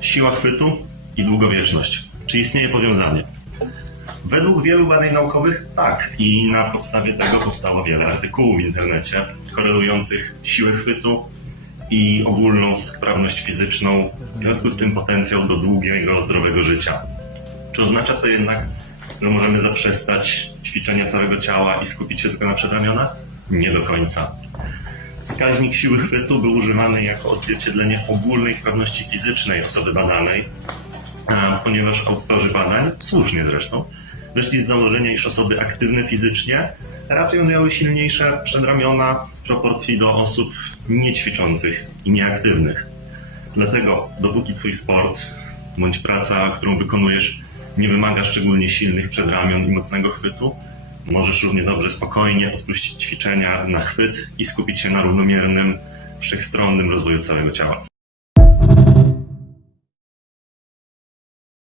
Siła chwytu i długowieczność. Czy istnieje powiązanie? Według wielu badań naukowych tak. I na podstawie tego powstało wiele artykułów w internecie korelujących siłę chwytu i ogólną sprawność fizyczną, w związku z tym potencjał do długiego, zdrowego życia. Czy oznacza to jednak, że możemy zaprzestać ćwiczenia całego ciała i skupić się tylko na przedramionach? Nie do końca. Wskaźnik siły chwytu był używany jako odzwierciedlenie ogólnej sprawności fizycznej osoby badanej, ponieważ autorzy badań, słusznie zresztą, wyszli z założenia, iż osoby aktywne fizycznie raczej miały silniejsze przedramiona w proporcji do osób niećwiczących i nieaktywnych. Dlatego, dopóki Twój sport bądź praca, którą wykonujesz, nie wymaga szczególnie silnych przedramion i mocnego chwytu, możesz równie dobrze spokojnie odpuścić ćwiczenia na chwyt i skupić się na równomiernym, wszechstronnym rozwoju całego ciała.